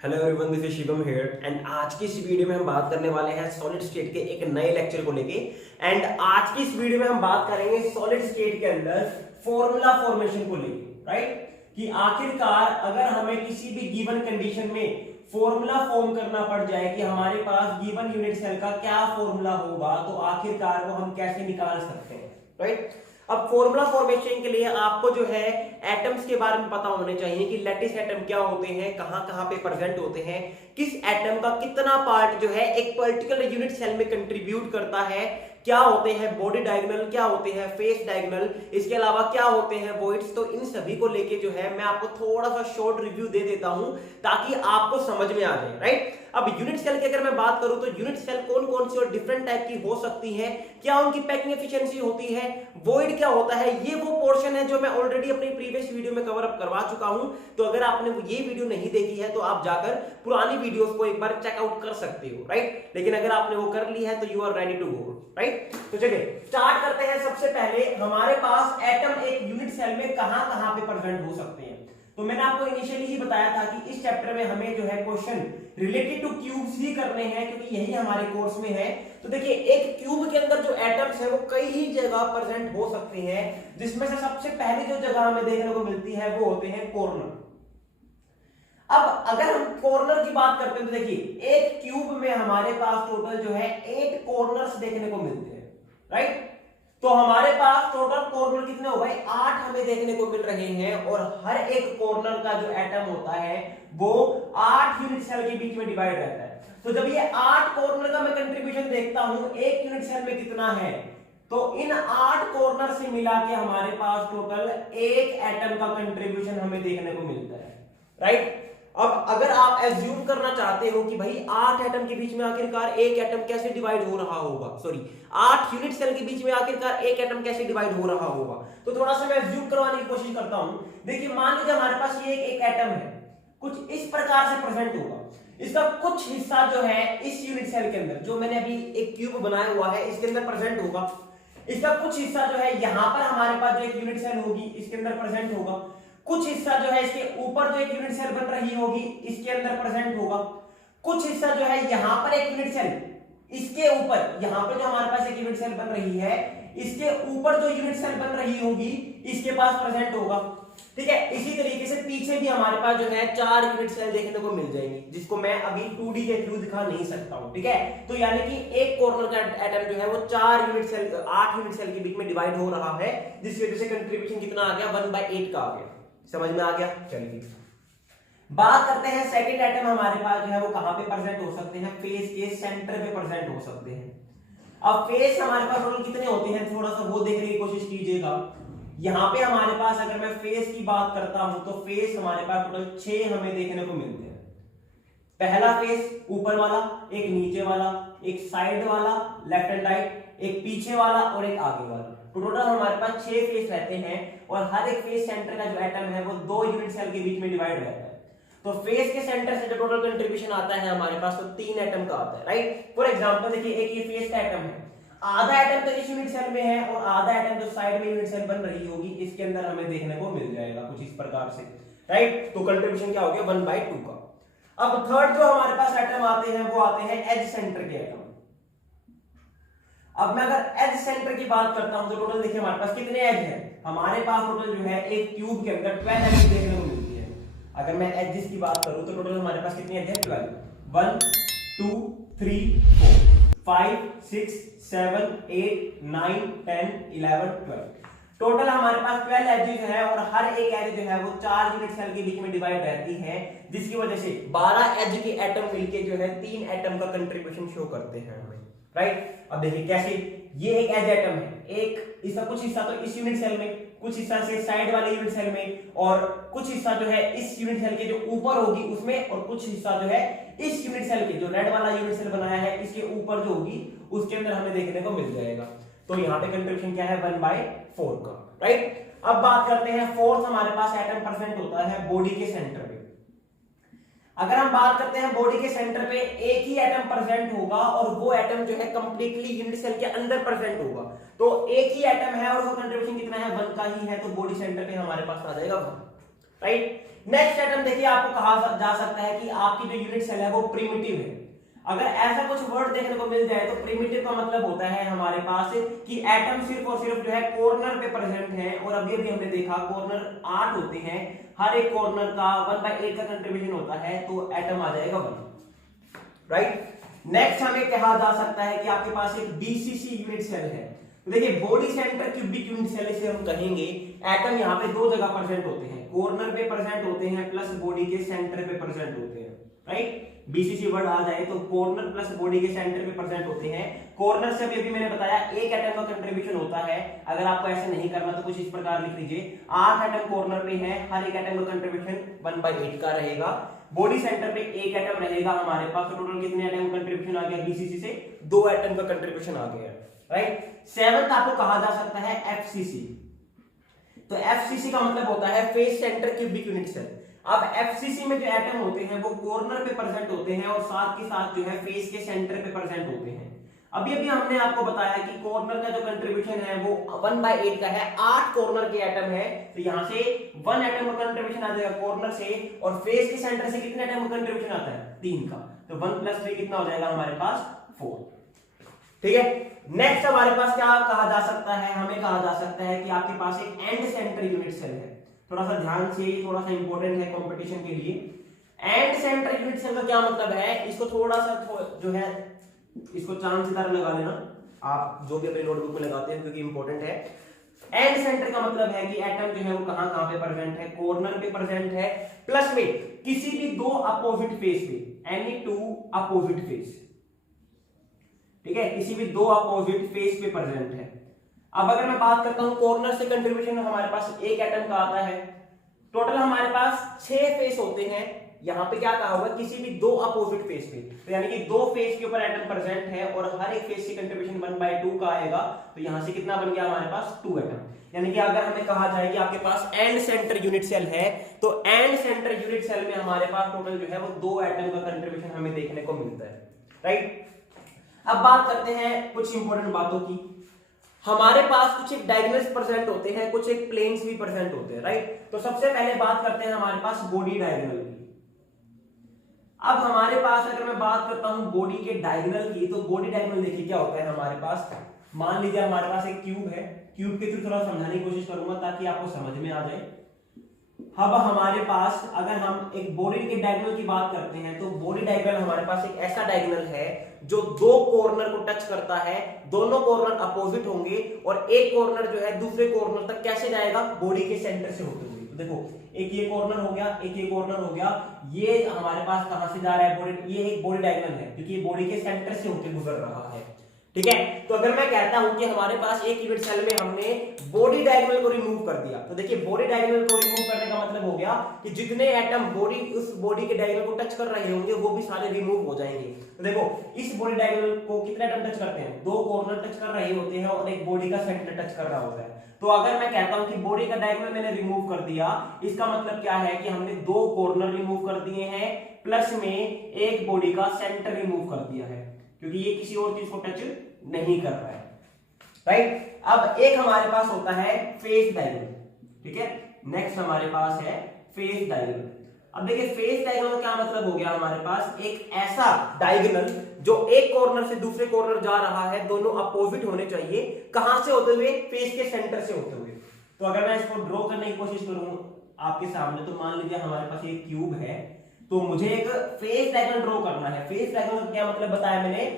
Hello everyone, this is Shivam here and आज की इस वीडियो में हम बात करने वाले हैं सॉलिड स्टेट के एक नए लेक्चर को लेके। एंड आज की इस वीडियो में हम बात करेंगे सॉलिड स्टेट के अंदर फॉर्मूला फॉर्मेशन को लेके, राइट। कि आखिरकार अगर हमें किसी भी गिवन कंडीशन में फॉर्मूला फॉर्म करना पड़ जाए कि हमारे पास गिवन यूनिट सेल का क्या फॉर्मूला होगा, तो आखिरकार वो हम कैसे निकाल सकते हैं, राइट। अब फॉर्मूला फॉर्मेशन के लिए आपको जो है एटम्स के बारे में पता होने चाहिए कि लैटिस एटम क्या होते हैं, कहां कहां पे प्रेजेंट होते हैं, किस एटम का कितना पार्ट जो है एक पर्टिकुलर यूनिट सेल में कंट्रीब्यूट करता है, क्या होते हैं बॉडी डायगोनल, क्या होते हैं फेस डायगोनल, इसके अलावा क्या होते हैं वॉइड्स। तो इन सभी को लेके जो है मैं आपको थोड़ा सा शॉर्ट रिव्यू दे देता हूं ताकि आपको समझ में आ जाए, राइट। अब यूनिट सेल की अगर मैं बात करूं तो यूनिट सेल कौन कौन सी और डिफरेंट टाइप की हो सकती है, क्या उनकी पैकिंग एफिशिएंसी होती है, वॉइड क्या होता है, ये वो पोर्शन है जो मैं ऑलरेडी अपनी प्रीवियस वीडियो में कवर अप करवा चुका हूं। तो अगर आपने ये वीडियो नहीं देखी है तो आप जाकर पुरानी वीडियोस को एक बार चेकआउट कर सकते हो, राइट। लेकिन अगर आपने वो कर ली है तो you are ready to go, right. तो चलिए स्टार्ट करते हैं। सबसे पहले हमारे पास एटम एक यूनिट सेल में कहां कहां पे प्रेजेंट हो सकते हैं। तो मैंने आपको इनिशियली ही बताया था कि इस चैप्टर में हमें जो है क्वेश्चन रिलेटेड टू क्यूब्स ही करने हैं क्योंकि यही हमारे कोर्स में है। तो देखिए एक क्यूब के अंदर जो एटम्स है वो कई ही जगह प्रेजेंट हो सकते हैं, जिसमें से सबसे पहली जो जगह हमें देखने को मिलती है वो होते हैं कॉर्नर। अब अगर हम कॉर्नर की बात करते हैं तो देखिए एक क्यूब में हमारे पास टोटल जो है 8 कॉर्नर्स देखने को मिलते हैं, राइट। तो हमारे पास टोटल कॉर्नर कितने हो गए, 8 हमें देखने को मिल रहे हैं। और हर एक कॉर्नर का जो एटम होता है वो 8 यूनिट सेल के बीच में डिवाइड रहता है। तो जब ये 8 कॉर्नर का मैं कंट्रीब्यूशन देखता हूं एक यूनिट सेल में कितना है, तो इन 8 कॉर्नर से मिला के हमारे पास टोटल एक एटम का कंट्रीब्यूशन हमें देखने को मिलता है, राइट। अब अगर आप एज्यूम करना चाहते हो कि भाई 8 एटम के बीच में आखिरकार एक एटम कैसे डिवाइड हो रहा होगा, सॉरी 8 यूनिट सेल के बीच में आखिरकार एक एटम कैसे डिवाइड हो रहा होगा, तो थोड़ा सा मैं एज्यूम करवाने की कोशिश करता हूं। देखिए मान लीजिए हमारे पास ये एक एटम है, कुछ इस प्रकार से प्रेजेंट होगा। इसका कुछ हिस्सा जो है इस यूनिट सेल के अंदर, जो मैंने अभी एक क्यूब बनाया हुआ है इसके अंदर प्रेजेंट होगा। इसका कुछ हिस्सा जो है यहां पर हमारे पास जो एक यूनिट सेल होगी इसके अंदर प्रेजेंट होगा। कुछ हिस्सा जो है इसके ऊपर जो एक यूनिट सेल बन रही होगी इसके अंदर प्रेजेंट होगा। कुछ हिस्सा जो है यहां पर एक यूनिट सेल इसके ऊपर, यहां पर जो हमारे पास एक यूनिट सेल बन रही है इसके ऊपर जो यूनिट सेल बन रही होगी इसके पास प्रेजेंट होगा, ठीक है। इसी तरीके से पीछे भी हमारे पास जो है 4 यूनिट सेल देखने को मिल जाएंगी, जिसको मैं अभी 2D के थ्रू दिखा नहीं सकता हूं, ठीक है। तो यानी कि एक कॉर्नर का एटम जो है वो 4 यूनिट सेल 8 यूनिट सेल के बीच में डिवाइड हो रहा है, जिसकी वजह से कंट्रीब्यूशन कितना आ गया, 1/8 का आ गया। समझ में आ गया। चलिए बात करते हैं सेकंड एटम हमारे पास जो है वो कहां पे प्रेजेंट हो सकते हैं, फेस के सेंटर पे प्रेजेंट हो सकते हैं। अब फेस हमारे पास टोटल कितने होते हैं थोड़ा सा वो देखने की कोशिश कीजिएगा। यहां पे हमारे पास अगर मैं फेस की बात करता हूं तो फेस हमारे पास टोटल 6 हमें देखने को मिलते हैं। पहला फेस ऊपर वाला, एक नीचे वाला, एक साइड वाला लेफ्ट एंड राइट, एक पीछे वाला और एक आगे वाला। तो टोटल हमारे पास 6 फेस रहते हैं और हर एक फेस सेंटर का जो एटम है वो 2 यूनिट सेल के बीच में डिवाइड रहता है। तो फेस के सेंटर से जो टोटल कंट्रीब्यूशन आता है हमारे पास तो 3 एटम का आता है, राइट। फॉर एग्जांपल देखिए एक ये फेस का एटम है, आधा एटम तो इस यूनिट सेल में है और आधा एटम जो साइड में यूनिट सेल बन रही होगी इसके अंदर हमें देखने को मिल जाएगा कुछ इस प्रकार से, राइट। तो कंट्रीब्यूशन क्या हो गया, 1/2 का। अब थर्ड जो हमारे पास एटम आते हैं वो आते हैं एज सेंटर के एटम। अब मैं अगर एज सेंटर की बात करता हूं तो टोटल देखिए हमारे पास कितने एज हैं, हमारे पास टोटल जो है एक क्यूब के अंदर 12 एज देखने को मिलती है। अगर मैं एजेस की बात करूं तो टोटल हमारे पास कितनी एज है, 12, 1 2 3 4 5 6 7 8 9 10 11 12 टोटल हमारे पास 12 एजेस है और हर एक एज जो है वो 4 यूनिट सेल के बीच में डिवाइड रहती है, जिसकी वजह से 12 एज के एटम मिलके जो है 3 एटम का कंट्रीब्यूशन शो करते हैं हमें, राइट। अब देखिए कैसे, ये एक एज एटम है, एक इसका कुछ हिस्सा तो इस यूनिट सेल में, कुछ हिस्सा से साइड वाले यूनिट सेल में और कुछ हिस्सा जो है इस यूनिट सेल के जो ऊपर होगी उसमें और कुछ हिस्सा जो है इस यूनिट सेल के जो रेड वाला यूनिट सेल बनाया है इसके ऊपर जो होगी उसके अंदर हमें देखने को मिल जाएगा। तो यहाँ पे कंट्रीब्यूशन क्या है, 1/4 का, राइट। अब बात करते हैं फोर्थ हमारे पास एटम प्रेजेंट होता है बॉडी के सेंटर पे। अगर हम बात करते हैं बॉडी के सेंटर पे एक ही एटम प्रेजेंट होगा और वो एटम जो है कंप्लीटली यूनिट सेल के अंदर प्रेजेंट होगा, तो एक ही एटम है और वो कंट्रीब्यूशन कितना है, 1 का ही है, तो बॉडी सेंटर पे हमारे पास आ जाएगा 1, राइट। नेक्स्ट एटम देखिए आपको कहा जा सकता है कि आपकी जो यूनिट सेल है वो प्रिमिटिव है। अगर ऐसा कुछ वर्ड देखने को मिल जाए तो प्रिमिटिव का मतलब होता है हमारे पास कि एटम सिर्फ और सिर्फ जो है कॉर्नर पे प्रेजेंट है, और अभी अभी हमने देखा कॉर्नर 8 होते हैं, हर एक कॉर्नर का 1/8 का कंट्रीब्यूशन होता है, तो एटम आ जाएगा 1, राइट। नेक्स्ट हमें कहा जा सकता है कि आपके पास एक बीसीसी यूनिट सेल है। तो देखिए body centre cubic unit cell इसे हम कहेंगे। एटम यहाँ पे दो जगह प्रेजेंट होते हैं, कॉर्नर पे प्रेजेंट होते हैं प्लस बॉडी के सेंटर पे प्रेजेंट होते हैं, राइट। बीसीसी वर्ड आ जाए तो कॉर्नर प्लस बॉडी के सेंटर पे प्रेजेंट होते हैं। कॉर्नर से अभी मैंने बताया एक एटम का कंट्रीब्यूशन होता है। अगर आपको ऐसे नहीं करना तो कुछ इस प्रकार लिख लीजिए, 8 एटम कॉर्नर पे है, हर एक एटम का कंट्रीब्यूशन 1/8 का रहेगा। बॉडी सेंटर पे एक एटम रहेगा हमारे पास, तो टोटल कितने एटम कंट्रीब्यूशन आ गया बीसीसी से? 2 एटम का कंट्रीब्यूशन आ गया, राइट। 7th आपको कहा जा सकता है एफसीसी। तो एफसीसी का मतलब होता है face centre cubic unit cell. अब एफसीसी में जो एटम होते हैं वो कॉर्नर पे प्रेजेंट होते हैं और साथ के साथ जो है फेस के सेंटर पे प्रेजेंट होते हैं। अभी अभी हमने आपको बताया कि कॉर्नर का जो कंट्रीब्यूशन है वो 1/8 का है, 8 कॉर्नर के एटम है, तो यहां से 1 एटम का कंट्रीब्यूशन आ जाएगा कॉर्नर से, और फेस के सेंटर से कितने एटम का कंट्रीब्यूशन आता है? 3 का, तो 1 + 3 कितना हो जाएगा हमारे पास? 4, ठीक है। नेक्स्ट हमारे पास क्या कहा जा सकता है? हमें कहा जा सकता है कि आपके पास एक एंड सेंटर यूनिट सेल है। थोड़ा सा ध्यान से, थोड़ा सा इंपॉर्टेंट है कंपटीशन के लिए। एंड सेंटर यूनिट सेल का क्या मतलब है? इसको थोड़ा सा जो है इसको चांद सितारा लगा लेना आप, जो भी अपने नोटबुक में लगाते हैं, क्योंकि इंपॉर्टेंट है। एंड सेंटर का मतलब है कि एटम जो है वो कहां कहां पे प्रेजेंट है? कॉर्नर पे प्रेजेंट है, प्लस में किसी भी दो अपोजिट फेस पे, एनी टू अपोजिट फेस, ठीक है, किसी भी दो अपोजिट फेस पे प्रेजेंट है। अब अगर मैं बात करता हूं कॉर्नर से कंट्रीब्यूशन हमारे पास एक एटम का आता है, टोटल हमारे पास 6 फेस होते हैं। यहां पे क्या कहा हुआ? किसी भी दो अपोजिट फेस पे, तो यानी कि दो फेस के ऊपर एटम प्रेजेंट है और हर एक फेस से कंट्रीब्यूशन 1/2 का आएगा, तो यहां से कितना बन गया हमारे पास? 2 एटम। यानी कि अगर हमें कहा जाए कि आपके पास एंड सेंटर यूनिट सेल है, तो एंड सेंटर यूनिट सेल में हमारे पास टोटल जो है वो 2 एटम का कंट्रीब्यूशन हमें देखने को मिलता है, राइट। अब बात करते हैं कुछ इंपॉर्टेंट बातों की। हमारे पास कुछ एक डायगोनल्स प्रेजेंट होते हैं, कुछ एक प्लेन्स भी प्रेजेंट होते हैं, राइट। तो सबसे पहले बात करते हैं हमारे पास बॉडी डायगोनल की। अब हमारे पास अगर मैं बात करता हूं बॉडी के डायगोनल की, तो बॉडी डायगोनल देखिए क्या होता है हमारे पास। मान लीजिए हमारे पास एक क्यूब है, क्यूब के थ्रू थोड़ा समझाने की कोशिश करूंगा ताकि आपको समझ में आ जाए। अब हमारे पास अगर हम एक बॉडी के डायगोनल की बात करते हैं, तो बॉडी डायगोनल हमारे पास एक ऐसा डायगोनल है जो दो कॉर्नर को टच करता है, दोनों कॉर्नर अपोजिट होंगे, और एक कॉर्नर जो है दूसरे कॉर्नर तक कैसे जाएगा? बॉडी के सेंटर से होते हुए। तो देखो एक ये कॉर्नर हो गया, एक ये कॉर्नर हो गया, ये हमारे पास कहां से जा रहा है? बॉडी, ये एक बॉडी डायगोनल है क्योंकि ये बॉडी के सेंटर से होकर गुजर रहा है, ठीक है। तो अगर मैं कहता हूं कि हमारे पास एक यूनिट सेल में हमने बॉडी डायगोनल को रिमूव कर दिया, तो देखिए बॉडी डायगोनल को रिमूव करने का मतलब हो गया कि जितने एटम बॉडी उस बॉडी के डायगोनल को टच कर रहे होंगे वो भी सारे रिमूव हो जाएंगे। तो देखो इस बॉडी डायगोनल को कितने एटम टच करते हैं? 2 कॉर्नर टच कर रहे होते हैं और एक बॉडी का सेंटर टच कर रहा होता है। तो अगर मैं कहता हूं कि बॉडी का डायगोनल मैंने रिमूव कर दिया, इसका मतलब क्या है कि हमने 2 कॉर्नर रिमूव कर दिए हैं, प्लस में एक बॉडी का सेंटर रिमूव कर दिया है, क्योंकि ये किसी और चीज को टच नहीं कर रहा है, राइट। अब एक हमारे पास होता है फेस डायगोनल, ठीक है। नेक्स्ट हमारे पास है फेस डायगोनल। अब देखिए फेस डायगोनल का क्या मतलब हो गया? हमारे पास एक ऐसा डायगोनल जो एक कॉर्नर से दूसरे कॉर्नर जा रहा है, दोनों अपोजिट होने चाहिए, कहां से होते हुए? फेस के सेंटर से होते हुए। तो अगर मैं इसको ड्रॉ करने की कोशिश करूं आपके सामने, तो मान लीजिए हमारे पास एक क्यूब है, तो मुझे एक फेस डायगोनल ड्रॉ करना है। फेस डायगोनल का क्या मतलब बताया मैंने?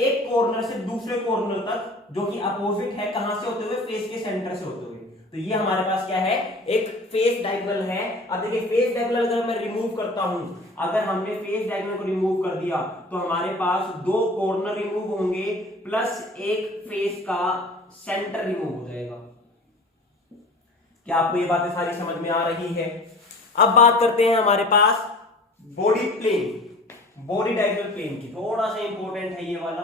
एक कॉर्नर से दूसरे कॉर्नर तक जो कि अपोजिट है, कहां से होते हुए? फेस के सेंटर से होते हुए। तो ये हमारे पास क्या है? एक फेस डायगोनल है। अब देखिए फेस डायगोनल अगर मैं रिमूव करता हूं, अगर हमने फेस डायगोनल को रिमूव कर दिया, तो हमारे पास 2 कॉर्नर रिमूव होंगे प्लस एक फेस का सेंटर रिमूव हो जाएगा। क्या आपको ये बातें सारी समझ में आ रही है? अब बात करते हैं हमारे पास body plane, body diagonal plane की। थोड़ा सा इंपॉर्टेंट है ये वाला।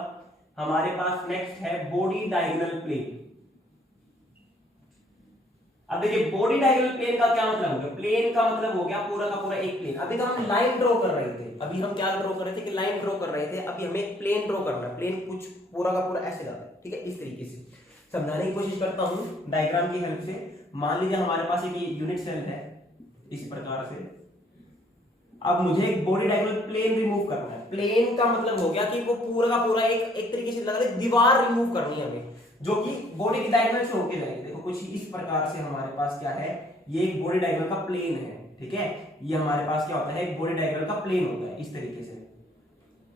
हमारे पास नेक्स्ट है बॉडी डायगोनल प्लेन। अब देखिए बॉडी डायगोनल प्लेन का क्या मतलब हो गया? प्लेन का मतलब हो गया पूरा का पूरा एक प्लेन। अभी तो हम लाइन ड्रॉ कर रहे थे, अभी हम क्या ड्रॉ कर रहे थे कि लाइन ड्रॉ कर रहे थे। अभी हमें एक प्लेन ड्रॉ करना है। प्लेन कुछ पूरा का पूरा ऐसे जाता है, ठीक है। इस तरीके से समझाने की कोशिश करता हूं डायग्राम की हेल्प से। मान लीजिए हमारे पास एक यूनिट सेल है इस प्रकार से, अब मुझे एक बॉडी डायगोनल प्लेन रिमूव करना है। प्लेन का मतलब हो गया कि वो पूरा का पूरा एक तरीके से लग रहा है दीवार रिमूव करनी है हमें, जो कि बॉडी की डायगोनल से होके जाएगी। देखो कुछ इस प्रकार से हमारे पास क्या है, ये एक बॉडी डायगोनल का प्लेन है, ठीक है। ये हमारे पास क्या होता है, एक बॉडी डायगोनल का प्लेन होता है इस तरीके से,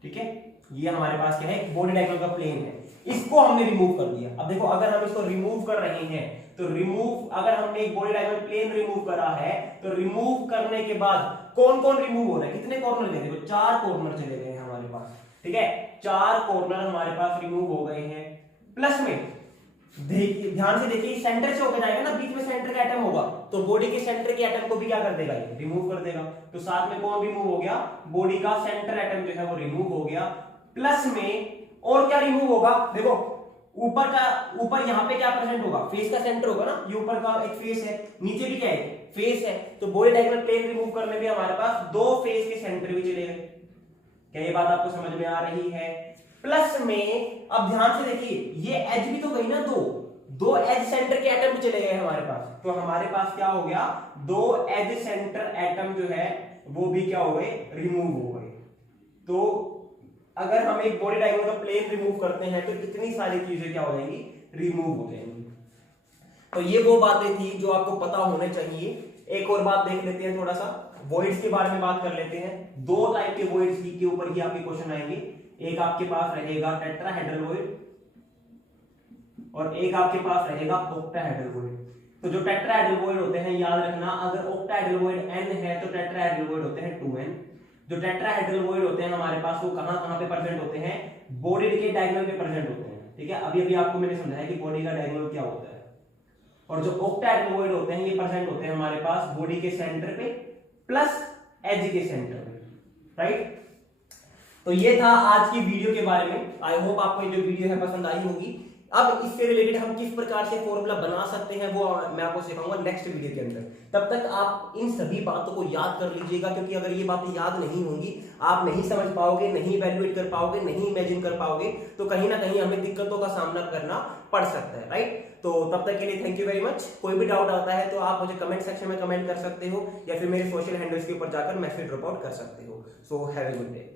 ठीक है। ये हमारे पास क्या है, बॉडी डायगोनल का प्लेन है, इसको हमने रिमूव कर दिया। अब देखो अगर हम इसको रिमूव कर रहे हैं तो रिमूव, अगर हमने एक बॉडी डायगोनल प्लेन रिमूव करा है तो रिमूव करने के बाद कौन कौन रिमूव हो रहा है, कितने कॉर्नर गए, देखो 4 कॉर्नर चले गए हैं हमारे पास, ठीक है। 4 कॉर्नर हमारे पास रिमूव हो गए हैं। प्लस में देखिए, ध्यान से देखिए, सेंटर से होकर जाएगा ना, बीच में सेंटर का एटम होगा तो बॉडी के सेंटर के एटम को भी क्या कर देगा, ये रिमूव कर देगा। तो साथ में कौन रिमूव हो गया, बॉडी का सेंटर एटम जो है वो रिमूव हो गया। प्लस में और क्या रिमूव होगा, देखो ऊपर यहाँ पे क्या प्रेजेंट होगा, फेस का सेंटर होगा ना, ये ऊपर का एक फेस है, नीचे भी क्या है, फेस है। तो बॉडी डायगोनल प्लेन रिमूव करने में हमारे पास 2 फेस के सेंटर भी चले गए। क्या ये बात आपको समझ में आ रही है। प्लस में अब ध्यान से देखिए, ये एज भी तो गई ना, दो एज सेंटर के एटम भी चले गए हमारे पास। तो हमारे पास क्या हो गया, 2 एज सेंटर एटम जो है वो भी क्या हो गए, रिमूव हो गए। तो अगर हम एक बॉडी डायगोनल का प्लेन रिमूव करते हैं तो कितनी सारी चीजें क्या हो जाएंगी, रिमूव हो जाएंगी। तो ये वो बातें थी जो आपको पता होने चाहिए। एक और बात देख लेते हैं, थोड़ा सा वॉइड्स के बारे में बात कर लेते हैं। 2 टाइप के वॉइड्स के ऊपर ही आपके क्वेश्चन आएंगे। एक आपके पास रहेगा टेट्राहेड्रल वॉइड और एक आपके पास रहेगा ऑक्टाहेड्रल वॉइड। तो जो टेट्राहेड्रल वॉइड होते हैं, याद रखना, अगर ऑक्टाहेड्रल वॉइड n है तो टेट्राहेड्रल वॉइड होते हैं 2n। जो टेट्राहेड्रल वॉइड होते हैं हमारे पास, वो कहां पे प्रेजेंट होते हैं, बॉडी के डायगोनल पे प्रेजेंट होते हैं, ठीक है। अभी आपको मैंने समझाया कि बॉडी का डायगोनल क्या होता है। और जो ऑक्टाहेड्रल वॉइड होते हैं, ये प्रेजेंट होते हैं हमारे पास बॉडी के सेंटर पे प्लस एज के सेंटर पे, राइट। तो ये था आज की वीडियो के बारे में। आई होप आपको ये जो वीडियो है पसंद आई होगी। अब इससे रिलेटेड हम किस प्रकार से फॉर्मूला बना सकते हैं वो मैं आपको सिखाऊंगा नेक्स्ट वीडियो के अंदर। तब तक आप इन सभी बातों को याद कर लीजिएगा, क्योंकि अगर ये बातें याद नहीं होंगी, आप नहीं समझ पाओगे, नहीं इवैल्यूएट कर पाओगे, नहीं इमेजिन कर पाओगे, तो कहीं ना कहीं हमें दिक्कतों का सामना करना पड़ सकता है, राइट। तो तब तक के लिए थैंक यू वेरी मच। कोई भी डाउट आता है तो आप मुझे कमेंट सेक्शन में कमेंट कर सकते हो या फिर मेरे सोशल हैंडल्स के ऊपर जाकर मैसेज ड्रॉप आउट कर सकते हो। So have a good day.